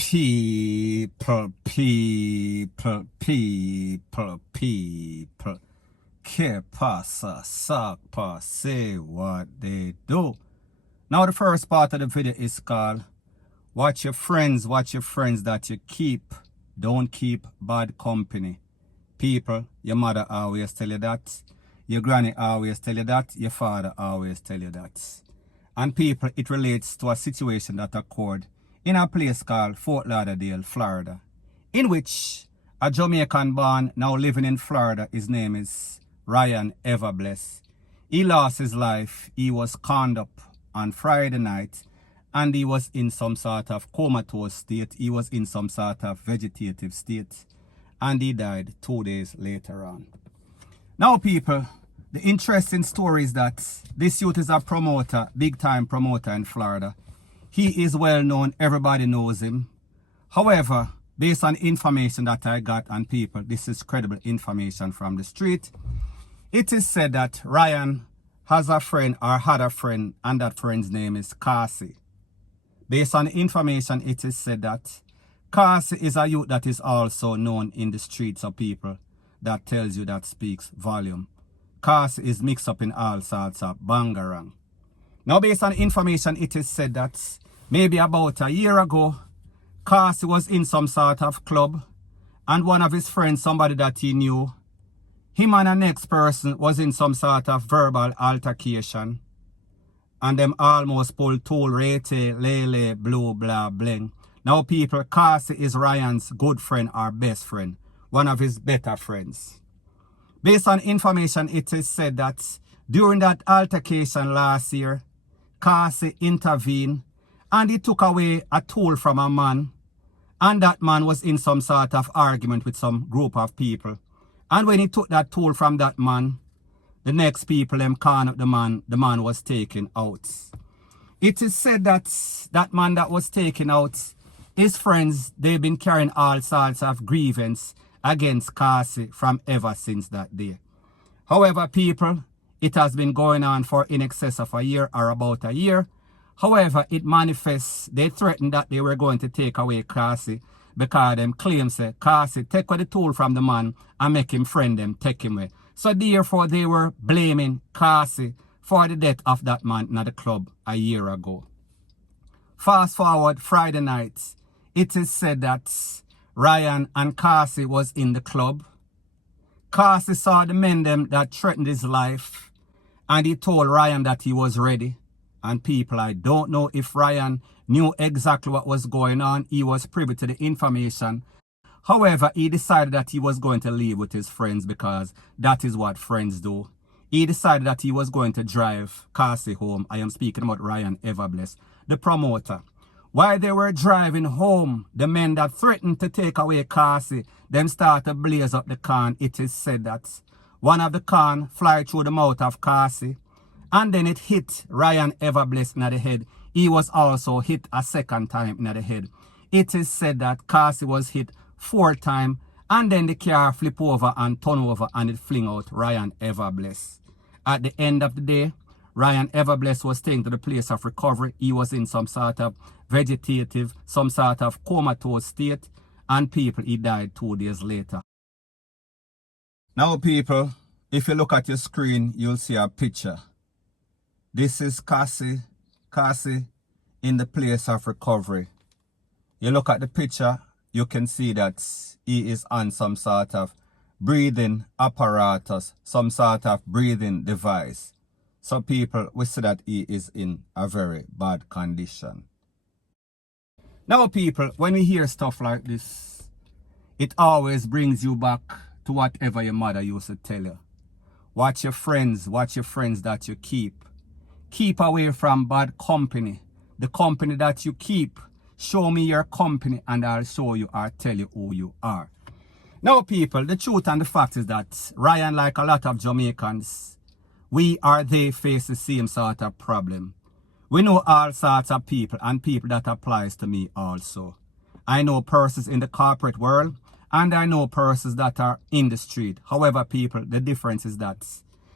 People. Que pasa, suck, pass, say what they do. Now the first part of the video is called watch your friends that you keep. Don't keep bad company. People, your mother always tell you that. Your granny always tell you that. Your father always tell you that. And people, it relates to a situation that occurred in a place called Fort Lauderdale, Florida, in which a Jamaican born now living in Florida, his name is Ryan Eva Bliss. He lost his life. He was conned up on Friday night and he was in some sort of comatose state. He was in some sort of vegetative state and he died 2 days later on. Now people, the interesting story is that this youth is a promoter, big time promoter in Florida. He is well known, everybody knows him. However, based on information that I got on people, this is credible information from the street, it is said that Ryan has a friend or had a friend and that friend's name is Khasi. Based on information, it is said that Khasi is a youth that is also known in the streets of people. That tells you, that speaks volume. Khasi is mixed up in all sorts of bangarang. Now based on information, it is said that maybe about a year ago, Khasi was in some sort of club and one of his friends, somebody that he knew, him and the next person was in some sort of verbal altercation and them almost pulled tool, rete, lele, blue, blah, bling. Now people, Khasi is Ryan's good friend or best friend, one of his better friends. Based on information, it is said that during that altercation last year, Khasi intervened and he took away a tool from a man, and that man was in some sort of argument with some group of people. And when he took that tool from that man, the next people them called up the man was taken out. It is said that that man that was taken out, his friends, they've been carrying all sorts of grievance against Khasi from ever since that day. However, people, it has been going on for in excess of a year or about a year. However, it manifests, they threatened that they were going to take away Khasi because them claims say Khasi take away the tool from the man and make him friend them, take him away. So therefore, they were blaming Khasi for the death of that man at the club a year ago. Fast forward Friday night, it is said that Ryan and Khasi was in the club. Khasi saw the men them that threatened his life and he told Ryan that he was ready. And people, I don't know if Ryan knew exactly what was going on. He was privy to the information. However, he decided that he was going to leave with his friends because that is what friends do. He decided that he was going to drive Khasi home. I am speaking about Ryan Eva Bliss, the promoter. While they were driving home, the men that threatened to take away Khasi, them started to blaze up the can. It is said that one of the can fly through the mouth of Khasi, and then it hit Ryan Eva Bliss in the head. He was also hit a second time in the head. It is said that Khasi was hit 4 times, and then the car flip over and turn over and it fling out Ryan Eva Bliss. At the end of the day, Ryan Eva Bliss was taken to the place of recovery. He was in some sort of vegetative, some sort of comatose state, and people, he died 2 days later. Now people, if you look at your screen, you'll see a picture. This is Khasi in the place of recovery. You look at the picture, you can see that he is on some sort of breathing apparatus, some sort of breathing device. So people, we see that he is in a very bad condition. Now people, when we hear stuff like this, it always brings you back to whatever your mother used to tell you. Watch your friends that you keep. Keep away from bad company. The company that you keep. Show me your company and I'll show you or tell you who you are. Now people, the truth and the fact is that Ryan, like a lot of Jamaicans, we or they face the same sort of problem. We know all sorts of people and people that applies to me also. I know persons in the corporate world and I know persons that are in the street. However people, the difference is that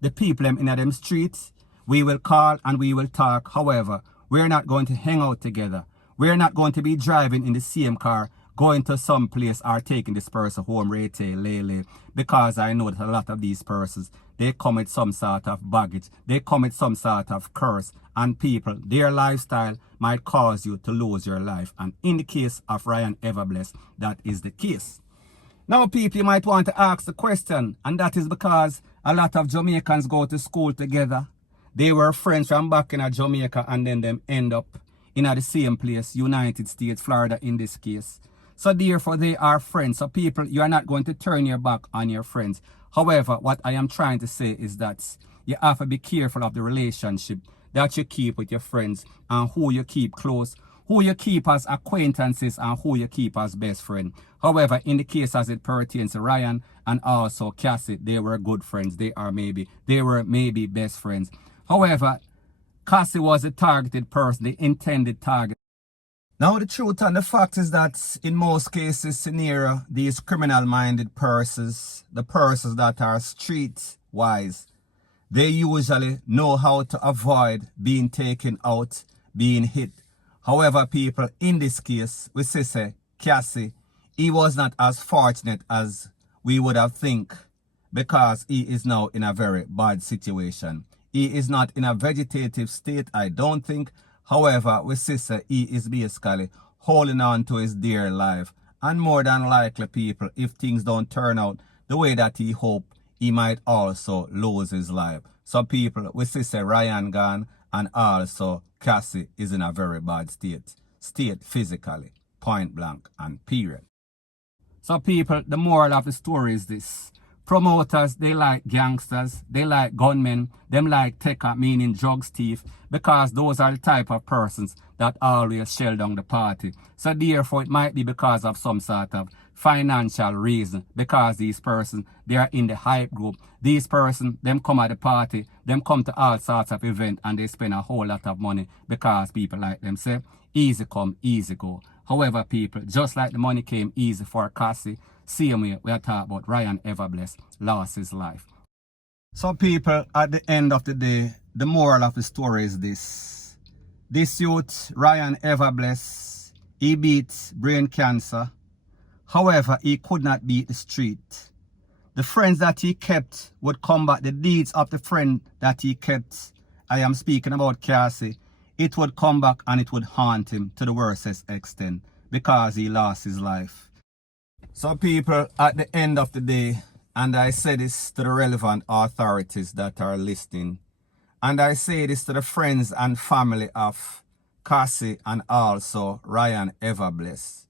the people in them streets, we will call and we will talk. However, we're not going to hang out together. We're not going to be driving in the same car, going to some place or taking this person home, lele, because I know that a lot of these persons, they come with some sort of baggage, they come with some sort of curse, and people, their lifestyle might cause you to lose your life. And in the case of Ryan Eva Bliss, that is the case. Now, people, you might want to ask the question, and that is because a lot of Jamaicans go to school together. They were friends from back in Jamaica, and then them end up in the same place, United States, Florida in this case. So therefore, they are friends. So people, you are not going to turn your back on your friends. However, what I am trying to say is that you have to be careful of the relationship that you keep with your friends and who you keep close, who you keep as acquaintances and who you keep as best friend. However, in the case as it pertains to Ryan and also Khasi, they were good friends. They were maybe best friends. However, Khasi was a targeted person, the intended target. Now, the truth and the fact is that in most cases, scenario, these criminal-minded persons, the persons that are street-wise, they usually know how to avoid being taken out, being hit. However, people, in this case, we say Khasi, he was not as fortunate as we would have think, because he is now in a very bad situation. He is not in a vegetative state, I don't think. However, we say he is basically holding on to his dear life. And more than likely, people, if things don't turn out the way that he hoped, he might also lose his life. So people, we say Ryan gone, and also Khasi is in a very bad state physically, point blank and period. So people, the moral of the story is this. Promoters, they like gangsters, they like gunmen, them like taker, meaning drugs thief, because those are the type of persons that always shell down the party. So therefore, it might be because of some sort of financial reason, because these persons, they are in the hype group. These persons, them come at the party, them come to all sorts of events, and they spend a whole lot of money because people like them say, easy come, easy go. However, people, just like the money came easy for Khasi, same way we are talking about Ryan Eva Bliss lost his life. So people, at the end of the day, the moral of the story is this. This youth, Ryan Eva Bliss, he beat brain cancer. However, he could not beat the street. The friends that he kept would combat the deeds of the friend that he kept. I am speaking about Khasi. It would come back and it would haunt him to the worstest extent because he lost his life. So people, at the end of the day, and I say this to the relevant authorities that are listening, and I say this to the friends and family of Khasi and also Ryan Eva Bliss.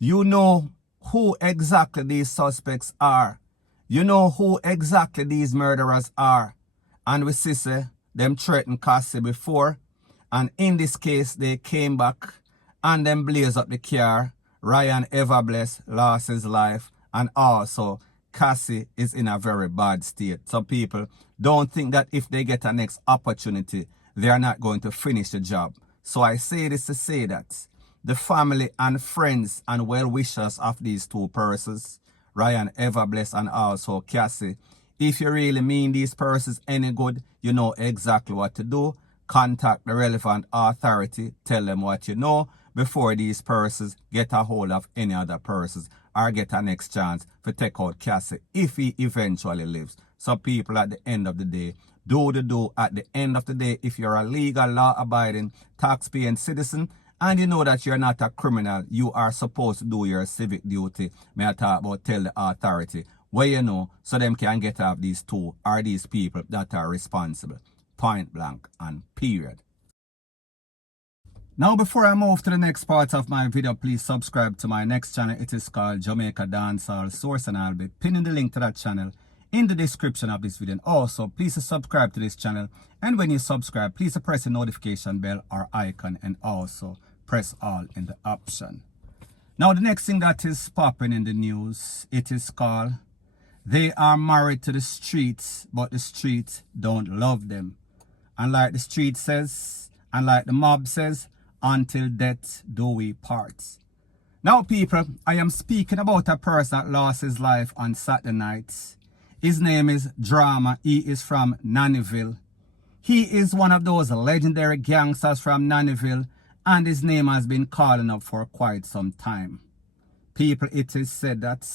You know who exactly these suspects are. You know who exactly these murderers are. And we see them threatened Khasi before. And in this case, they came back and then blaze up the car. Ryan Eva Bliss lost his life, and also Khasi is in a very bad state. So people don't think that if they get a next opportunity, they are not going to finish the job. So I say this to say that the family and friends and well-wishers of these two persons, Ryan Eva Bliss and also Khasi, if you really mean these persons any good, you know exactly what to do. Contact the relevant authority, tell them what you know, before these persons get a hold of any other persons or get a next chance to take out Khasi if he eventually lives. So people, at the end of the day, do the do. At the end of the day, if you're a legal, law-abiding, tax-paying citizen and you know that you're not a criminal, you are supposed to do your civic duty. May I talk about tell the authority where you know, so them can get off these two or these people that are responsible. Point blank and period. Now, before I move to the next part of my video, please subscribe to my next channel. It is called Jamaica Dancehall Source, and I'll be pinning the link to that channel in the description of this video. And also, please subscribe to this channel. And when you subscribe, please press the notification bell or icon, and also press all in the option. Now, the next thing that is popping in the news, it is called They Are Married to the Streets, but the streets don't love them. And like the street says, and like the mob says, until death do we part. Now people, I am speaking about a person that lost his life on Saturday night. His name is Drama. He is from NANNYVILLE. He is one of those legendary gangsters from NANNYVILLE, and his name has been calling up for quite some time. People, it is said that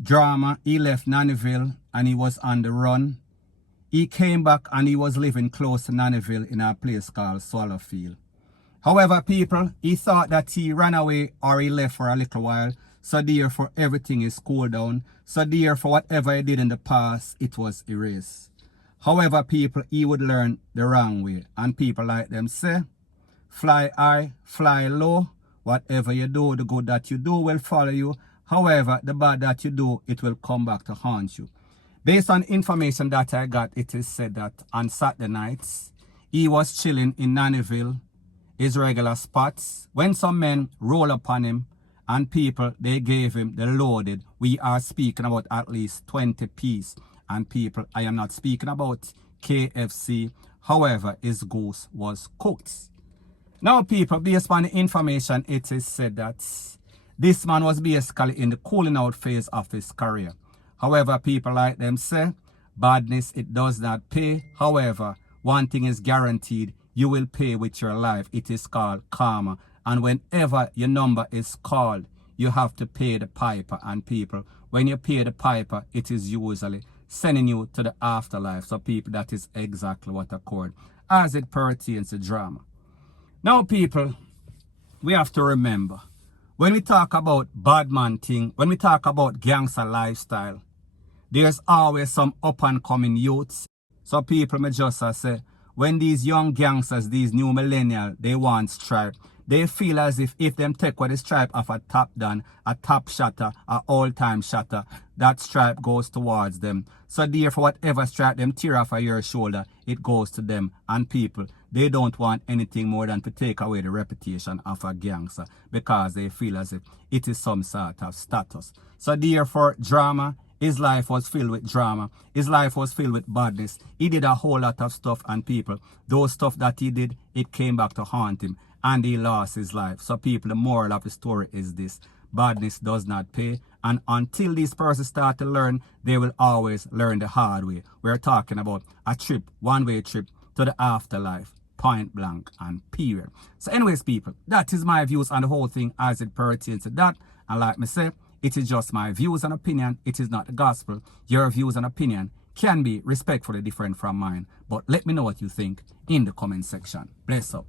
Drama, he left NANNYVILLE and he was on the run. He came back and he was living close to NANNYVILLE in a place called Swallowfield. However, people, he thought that he ran away or he left for a little while. So therefore, everything is cooled down. So therefore, whatever he did in the past, it was erased. However, people, he would learn the wrong way. And people like them say, fly high, fly low. Whatever you do, the good that you do will follow you. However, the bad that you do, it will come back to haunt you. Based on information that I got, it is said that on Saturday nights, he was chilling in NANNYVILLE, his regular spots, when some men roll upon him and people, they gave him the loaded. We are speaking about at least 20 piece. And people, I am not speaking about KFC. However, his goose was cooked. Now, people, based on the information, it is said that this man was basically in the cooling out phase of his career. However, people like them say, badness, it does not pay. However, one thing is guaranteed, you will pay with your life. It is called karma. And whenever your number is called, you have to pay the piper. And people, when you pay the piper, it is usually sending you to the afterlife. So people, that is exactly what occurred as it pertains to drama. Now, people, we have to remember, when we talk about bad man thing, when we talk about gangster lifestyle, there's always some up and coming youths. So people may just say, when these young gangsters, these new millennials, they want stripe, they feel as if them take what the stripe of a top down, a top shotter, a all-time shotter, that stripe goes towards them. So therefore, whatever stripe them tear off of your shoulder, it goes to them. And people, they don't want anything more than to take away the reputation of a gangster because they feel as if it is some sort of status. So therefore, drama, his life was filled with drama. His life was filled with badness. He did a whole lot of stuff, and people, those stuff that he did, it came back to haunt him. And he lost his life. So people, the moral of the story is this: badness does not pay. And until these persons start to learn, they will always learn the hard way. We're talking about a trip, one-way trip to the afterlife, point blank and period. So anyways, people, that is my views on the whole thing as it pertains to that. And like me say, it is just my views and opinion. It is not the gospel. Your views and opinion can be respectfully different from mine. But let me know what you think in the comment section. Bless up.